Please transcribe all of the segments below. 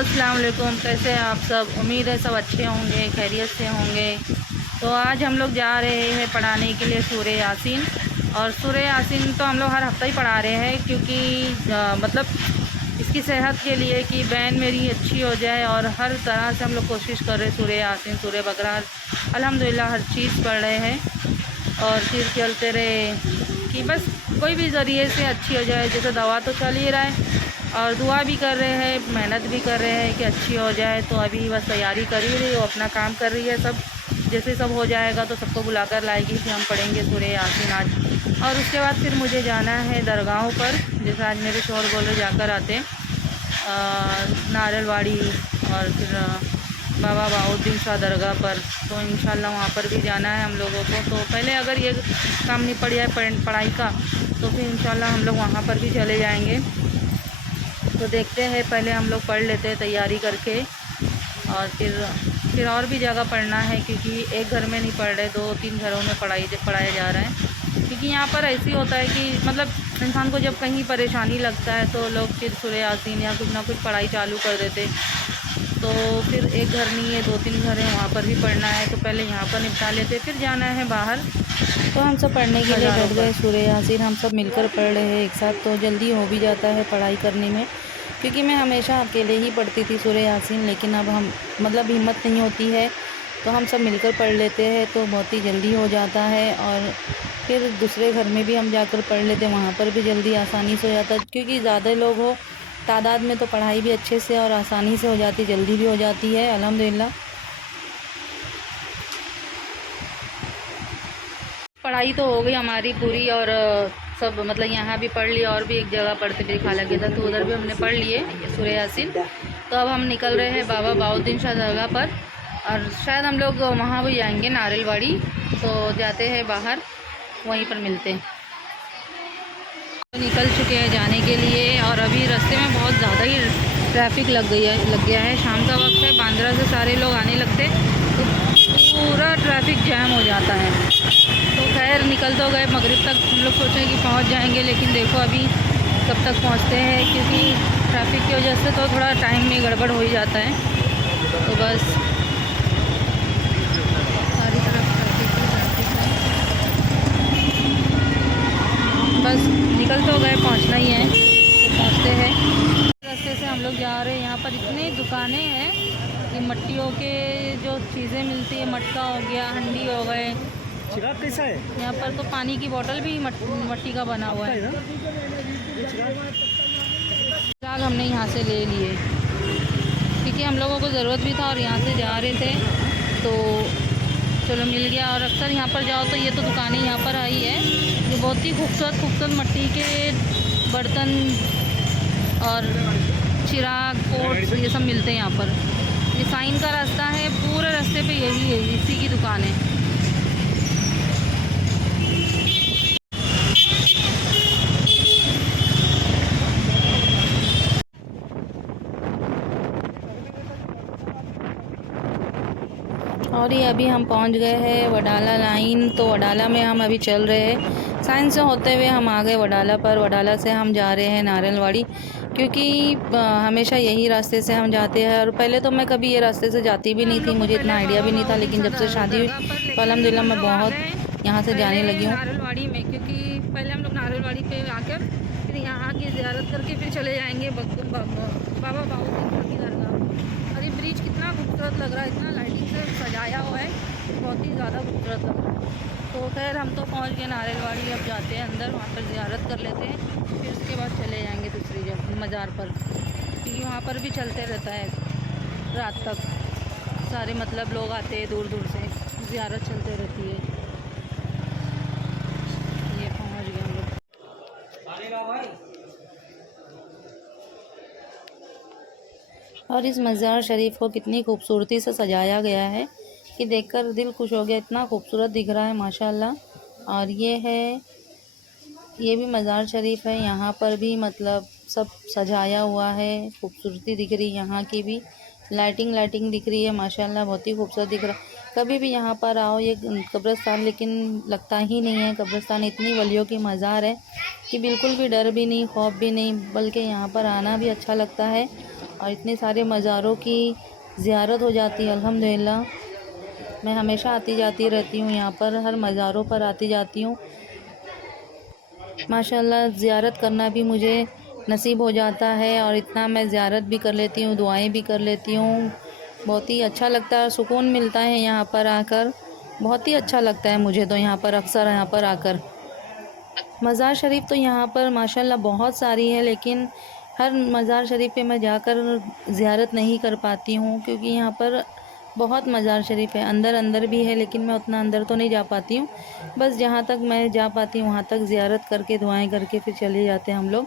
अस्सलाम वालेकुम। कैसे हैं आप सब? उम्मीद है सब अच्छे होंगे, खैरियत से होंगे। तो आज हम लोग जा रहे हैं पढ़ाने के लिए सूरह यासीन। और सूरह यासीन तो हम लोग हर हफ्ता ही पढ़ा रहे हैं, क्योंकि मतलब इसकी सेहत के लिए कि बैन मेरी अच्छी हो जाए, और हर तरह से हम लोग कोशिश कर रहे हैं। सूरह यासीन, सूरह बकरा, अल्हम्दुलिल्लाह हर चीज़ पढ़ रहे हैं। और फिर चलते रहे कि बस कोई भी ज़रिए से अच्छी हो जाए। जैसे दवा तो चल ही रहा है, और दुआ भी कर रहे हैं, मेहनत भी कर रहे हैं कि अच्छी हो जाए। तो अभी बस तैयारी कर ही रही हो, अपना काम कर रही है सब। जैसे सब हो जाएगा तो सबको बुलाकर लाएगी कि हम पढ़ेंगे सूरह यासीन आज। और उसके बाद फिर मुझे जाना है दरगाहों पर। जैसे आज मेरे शोहर बोले जाकर आते नारलवाड़ी, और फिर बाबा बाउद्दीन शाह दरगाह पर। तो इंशाल्लाह वहाँ पर भी जाना है हम लोगों को। तो पहले अगर ये काम निपट जाए पढ़ाई का, तो फिर इंशाल्लाह हम लोग वहाँ पर भी चले जाएंगे। तो देखते हैं, पहले हम लोग पढ़ लेते हैं तैयारी करके, और फिर और भी जगह पढ़ना है, क्योंकि एक घर में नहीं पढ़ रहे, 2-3 घरों में पढ़ाया जा रहा है। क्योंकि यहाँ पर ऐसी होता है कि मतलब इंसान को जब कहीं परेशानी लगता है तो लोग फिर सूरह यासीन या कुछ ना कुछ पढ़ाई चालू कर देते। तो फिर एक घर नहीं है, 2-3 घर हैं, वहाँ पर भी पढ़ना है। तो पहले यहाँ पर निपटा लेते, फिर जाना है बाहर। तो हम सब पढ़ने के लिए बैठ गए सूरह यासीन। हम सब मिलकर पढ़ रहे हैं एक साथ, तो जल्दी हो भी जाता है पढ़ाई करने में। क्योंकि मैं हमेशा अकेले ही पढ़ती थी सूरह यासीन, लेकिन अब हम मतलब हिम्मत नहीं होती है, तो हम सब मिलकर पढ़ लेते हैं, तो बहुत ही जल्दी हो जाता है। और फिर दूसरे घर में भी हम जाकर पढ़ लेते हैं, वहाँ पर भी जल्दी आसानी से हो जाता है। क्योंकि ज़्यादा लोग हो तादाद में तो पढ़ाई भी अच्छे से और आसानी से हो जाती, जल्दी भी हो जाती है अल्हम्दुलिल्लाह। पढ़ाई तो हो गई हमारी पूरी, और सब मतलब यहाँ भी पढ़ लिया, और भी एक जगह पढ़ते मेरी खाला के था, तो उधर भी हमने पढ़ लिए सूरह यासीन। तो अब हम निकल रहे हैं बाबा बाउद्दीन शाह दरगाह पर, और शायद हम लोग वहाँ भी जाएंगे नारिलवाड़ी। तो जाते हैं बाहर, वहीं पर मिलते हैं। तो निकल चुके हैं जाने के लिए, और अभी रास्ते में बहुत ज़्यादा ही ट्रैफिक लग गया है। शाम का वक्त है, बांद्रा से सारे लोग आने लगते, तो पूरा ट्रैफिक जैम हो जाता है। तो खैर निकल तो गए, मगरिब तक हम लोग सोचे कि पहुंच जाएंगे, लेकिन देखो अभी कब तक पहुंचते हैं, क्योंकि ट्रैफिक की वजह से तो थोड़ा टाइम में गड़बड़ हो ही जाता है। तो बस सारी तरफ ट्रैफिक है। बस निकल तो गए, पहुंचना ही है, तो पहुंचते हैं। रास्ते से हम लोग जा रहे हैं। यहाँ पर इतनी दुकानें हैं, ये मट्टियों के जो चीज़ें मिलती है, मटका हो गया, हंडी हो गए। चिराग कैसा है? यहाँ पर तो पानी की बोतल भी मट्टी का बना हुआ है। चिराग हमने यहाँ से ले लिए, क्योंकि हम लोगों को ज़रूरत भी था, और यहाँ से जा रहे थे, तो चलो मिल गया। और अक्सर यहाँ पर जाओ तो ये तो दुकानें यहाँ पर आई है, ये बहुत ही खूबसूरत मट्टी के बर्तन और चिराग, पोट्स, ये सब मिलते हैं यहाँ पर। ये साइन का रास्ता है, पूरे रास्ते पे यही है, इसी की दुकान है। और ये अभी हम पहुंच गए हैं वडाला लाइन। तो वडाला में हम अभी चल रहे हैं, साइन से होते हुए हम आ गए वडाला पर। वडाला से हम जा रहे हैं नारियलवाड़ी, क्योंकि हमेशा यही रास्ते से हम जाते हैं। और पहले तो मैं कभी ये रास्ते से जाती भी नहीं थी, मुझे इतना आइडिया भी नहीं था, लेकिन जब से शादी हुई तो अल्हम्दुलिल्लाह मैं बहुत यहाँ से जाने लगी हूँ नारियलवाड़ी में। क्योंकि पहले हम लोग नारियलवाड़ी पे आकर फिर यहाँ की ज़ियारत करके फिर चले जाएंगे बाबा बाउद्दीन की दरगाह। और ये ब्रिज कितना खूबसूरत लग रहा है, इतना लाइटिंग से सजाया हुआ है, बहुत ही ज़्यादा खूबसूरत लग रहा है। तो खैर हम तो पहुंच गए नारियलवाड़ी, अब जाते हैं अंदर, वहाँ पर ज़ियारत कर लेते हैं, फिर उसके बाद चले जाएंगे दूसरी जगह मज़ार पर। क्योंकि वहाँ पर भी चलते रहता है रात तक, सारे मतलब लोग आते हैं दूर दूर से, ज़ियारत चलते रहती है। ये पहुँच गए हम लोग। और इस मज़ार शरीफ को कितनी खूबसूरती से सजाया गया है कि देखकर दिल खुश हो गया, इतना खूबसूरत दिख रहा है माशाल्लाह। और ये भी मज़ार शरीफ है, यहाँ पर भी मतलब सब सजाया हुआ है, खूबसूरती दिख रही है, यहाँ की भी लाइटिंग दिख रही है माशाल्लाह, बहुत ही खूबसूरत दिख रहा है। कभी भी यहाँ पर आओ, ये कब्रिस्तान लेकिन लगता ही नहीं है कब्रिस्तान, इतनी वलियों की मज़ार है कि बिल्कुल भी डर भी नहीं, खौफ भी नहीं, बल्कि यहाँ पर आना भी अच्छा लगता है। और इतने सारे मज़ारों की ज़ियारत हो जाती है अल्हम्दुलिल्लाह। मैं हमेशा आती जाती रहती हूँ यहाँ पर, हर मज़ारों पर आती जाती हूँ। माशाल्लाह ज़ियारत करना भी मुझे नसीब हो जाता है और इतना मैं ज़ियारत भी कर लेती हूँ, दुआएं भी कर लेती हूँ। बहुत ही अच्छा लगता है, सुकून मिलता है यहाँ पर आकर। बहुत ही अच्छा लगता है मुझे तो यहाँ पर अक्सर यहाँ पर आकर। मज़ार शरीफ तो यहाँ पर माशाल्लाह बहुत सारी है, लेकिन हर मज़ार शरीफ पे मैं जाकर ज़ियारत नहीं कर पाती हूँ, क्योंकि यहाँ पर बहुत मज़ार शरीफ है। अंदर अंदर भी है, लेकिन मैं उतना अंदर तो नहीं जा पाती हूँ। बस जहाँ तक मैं जा पाती हूँ वहाँ तक ज़ियारत करके दुआएं करके फिर चले जाते हैं हम लोग।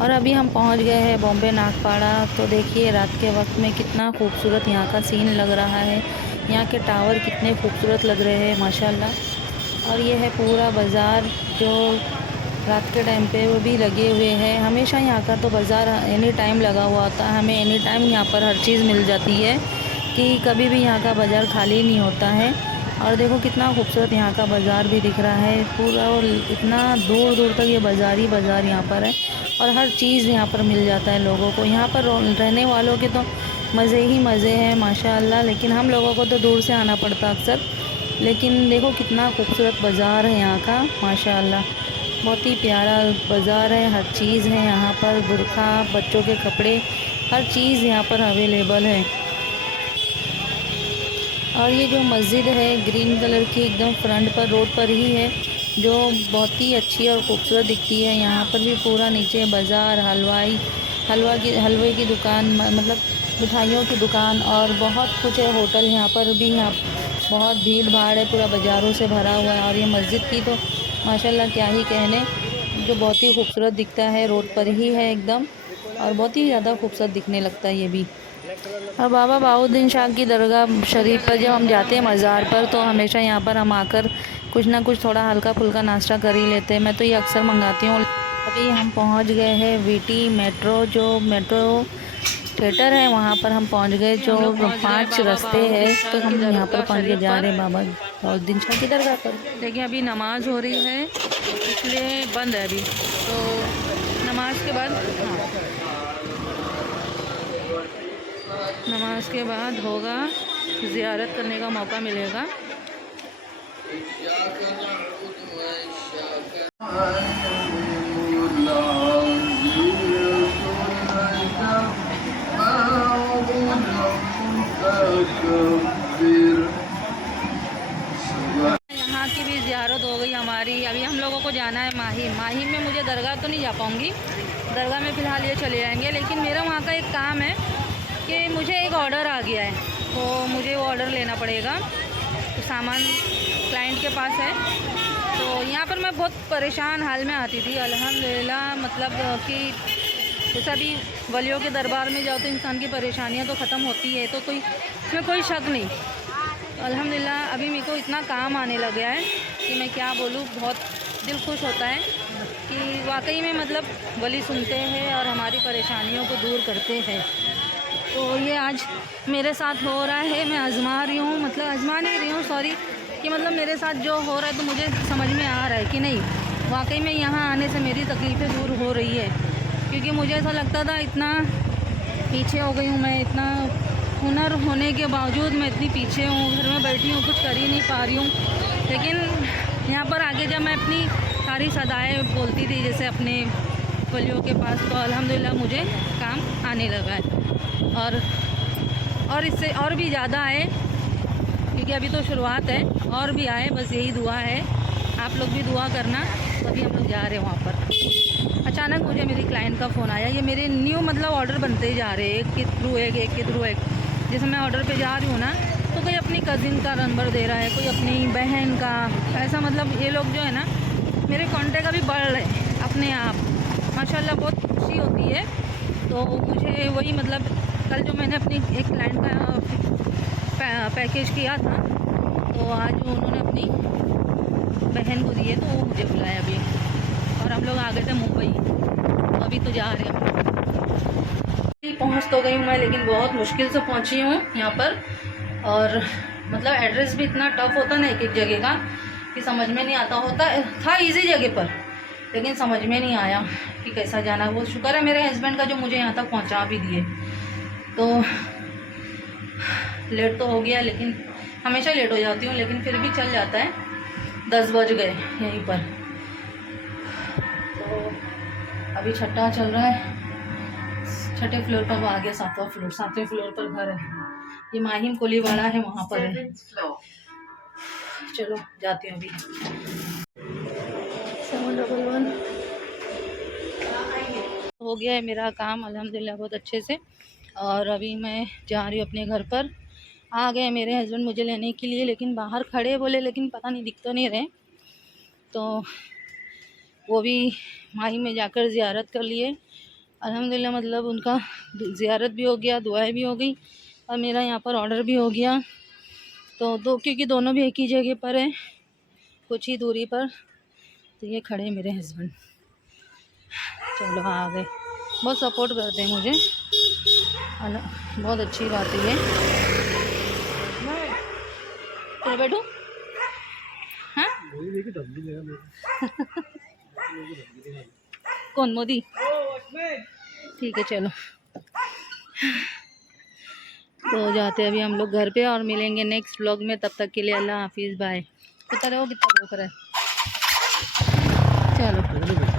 और अभी हम पहुंच गए हैं बॉम्बे नागपाड़ा। तो देखिए रात के वक्त में कितना खूबसूरत यहाँ का सीन लग रहा है। यहाँ के टावर कितने खूबसूरत लग रहे हैं माशाल्लाह। और ये है पूरा बाज़ार जो रात के टाइम पे वो भी लगे हुए हैं। हमेशा यहाँ का तो बाज़ार एनी टाइम लगा हुआ होता है, हमें एनी टाइम यहाँ पर हर चीज़ मिल जाती है कि कभी भी यहाँ का बाज़ार खाली नहीं होता है। और देखो कितना खूबसूरत यहाँ का बाज़ार भी दिख रहा है पूरा, और इतना दूर दूर तक ये बाज़ार ही बाज़ार यहाँ पर है। और हर चीज़ यहाँ पर मिल जाता है लोगों को। यहाँ पर रहने वालों के तो मज़े ही मज़े हैं माशाल्लाह, लेकिन हम लोगों को तो दूर से आना पड़ता अक्सर। लेकिन देखो कितना खूबसूरत बाज़ार है यहाँ का माशाल्लाह। बहुत ही प्यारा बाज़ार है, हर चीज़ है यहाँ पर। बुर्का, बच्चों के कपड़े, हर चीज़ यहाँ पर अवेलेबल है। और ये जो मस्जिद है ग्रीन कलर की एकदम फ्रंट पर रोड पर ही है, जो बहुत ही अच्छी और खूबसूरत दिखती है। यहाँ पर भी पूरा नीचे बाज़ार, हलवे की दुकान, मतलब मिठाइयों की दुकान और बहुत कुछ है। होटल यहाँ पर भी, यहाँ बहुत भीड़ भाड़ है, पूरा बाज़ारों से भरा हुआ है। और ये मस्जिद की तो माशाल्लाह क्या ही कहने, जो बहुत ही खूबसूरत दिखता है, रोड पर ही है एकदम, और बहुत ही ज़्यादा खूबसूरत दिखने लगता है ये भी। और बाबा बाउद्दीन शाह की दरगाह शरीफ पर जब हम जाते हैं मज़ार पर, तो हमेशा यहाँ पर हम आकर कुछ ना कुछ थोड़ा हल्का फुल्का नाश्ता कर ही लेते हैं। मैं तो ये अक्सर मंगाती हूँ। अभी हम पहुँच गए हैं वीटी मेट्रो, जो मेट्रो थिएटर है वहाँ पर हम पहुँच गए। जो 5 रास्ते है, तो हम यहाँ पर पहुँच के जा रहे हैं बाबा बाउद्दीन शाह की दरगाह पर। देखिए अभी नमाज़ हो रही है, इसलिए बंद है अभी, तो नमाज के बाद, हाँ, नमाज के बाद होगा, ज़ियारत करने का मौका मिलेगा। यहाँ की भी ज़ियारत हो गई हमारी। अभी हम लोगों को जाना है माही में मुझे दरगाह तो नहीं जा पाऊँगी, दरगाह में फ़िलहाल ये चले जाएंगे। लेकिन मेरा वहाँ का एक काम है कि मुझे एक ऑर्डर आ गया है, तो मुझे वो ऑर्डर लेना पड़ेगा। तो सामान क्लाइंट के पास है, तो यहाँ पर मैं बहुत परेशान हाल में आती थी। अल्हम्दुलिल्लाह, मतलब कि जैसा भी वलियों के दरबार में जाओ तो इंसान की परेशानियाँ तो ख़त्म होती है, तो इसमें कोई शक नहीं। अल्हम्दुलिल्लाह अभी मेरे को इतना काम आने लग गया है कि मैं क्या बोलूँ, बहुत दिल खुश होता है कि वाकई में मतलब वली सुनते हैं और हमारी परेशानियों को दूर करते हैं। तो ये आज मेरे साथ हो रहा है, मैं आज़मा रही हूँ, मतलब आज़मा नहीं रही हूँ, सॉरी, कि मतलब मेरे साथ जो हो रहा है तो मुझे समझ में आ रहा है कि नहीं, वाकई में यहाँ आने से मेरी तकलीफ़ें दूर हो रही है। क्योंकि मुझे ऐसा लगता था इतना पीछे हो गई हूँ मैं, इतना हुनर होने के बावजूद मैं इतनी पीछे हूँ, घर में बैठी हूँ, कुछ कर ही नहीं पा रही हूँ। लेकिन यहाँ पर आके जब मैं अपनी सारी सदाएँ बोलती थी जैसे अपने वलियों के पास, तो अल्हम्दुलिल्लाह मुझे काम आने लगा है। और इससे और भी ज़्यादा आए, क्योंकि अभी तो शुरुआत है, और भी आए, बस यही दुआ है। आप लोग भी दुआ करना। तभी हम लोग जा रहे हैं वहाँ पर। अचानक मुझे मेरी क्लाइंट का फ़ोन आया। ये मेरे न्यू मतलब ऑर्डर बनते ही जा रहे हैं, एक के थ्रू एक। जैसे मैं ऑर्डर पे जा रही हूँ ना, तो कोई अपनी कज़िन का नंबर दे रहा है, कोई अपनी बहन का, ऐसा मतलब ये लोग जो है ना मेरे कॉन्टेक्ट अभी बढ़ रहे हैं अपने आप, माशाल्लाह बहुत खुशी होती है। तो मुझे वही मतलब कल जो मैंने अपनी एक क्लाइंट का पैकेज किया था, तो आज उन्होंने अपनी बहन को दिए, तो वो मुझे बुलाया अभी, और हम लोग आ गए थे मुंबई, तो अभी तो जा रहे हैं। पहुंच तो गई हूँ मैं, लेकिन बहुत मुश्किल से पहुंची हूँ यहाँ पर। और मतलब एड्रेस भी इतना टफ होता ना एक एक जगह का कि समझ में नहीं आता। होता था इजी जगह पर, लेकिन समझ में नहीं आया कि कैसा जाना। वो शुक्र है मेरे हस्बैंड का जो मुझे यहाँ तक पहुँचा भी दिए। तो लेट तो हो गया, लेकिन हमेशा लेट हो जाती हूँ, लेकिन फिर भी चल जाता है। 10 बज गए यहीं पर। तो अभी छठा चल रहा है, छठे फ्लोर पर आ गया, 7वें फ्लोर पर घर है। ये माहिम कोलीवाड़ा है, वहाँ पर है। चलो जाती हूँ अभी। 711 हो गया है मेरा काम अल्हम्दुलिल्लाह बहुत अच्छे से। और अभी मैं जा रही हूँ अपने घर पर। आ गए मेरे हस्बैंड मुझे लेने के लिए, लेकिन बाहर खड़े बोले, लेकिन पता नहीं दिख तो नहीं रहे। तो वो भी माहिम में जाकर ज़ियारत कर लिए अल्हम्दुलिल्लाह। मतलब उनका ज़ियारत भी हो गया, दुआएं भी हो गई, और मेरा यहाँ पर ऑर्डर भी हो गया। तो क्योंकि दोनों भी एक ही जगह पर है, कुछ ही दूरी पर। तो ये खड़े हैं मेरे हस्बैंड। चलो आ गए। बहुत सपोर्ट करते हैं मुझे, बहुत अच्छी बात है ये। चलो बैठो। हाँ कौन, मोदी? ठीक है चलो। तो जाते हैं अभी हम लोग घर पे, और मिलेंगे नेक्स्ट व्लॉग में। तब तक के लिए अल्लाह हाफिज़, बाय। कितना रहो, कितना है चलो।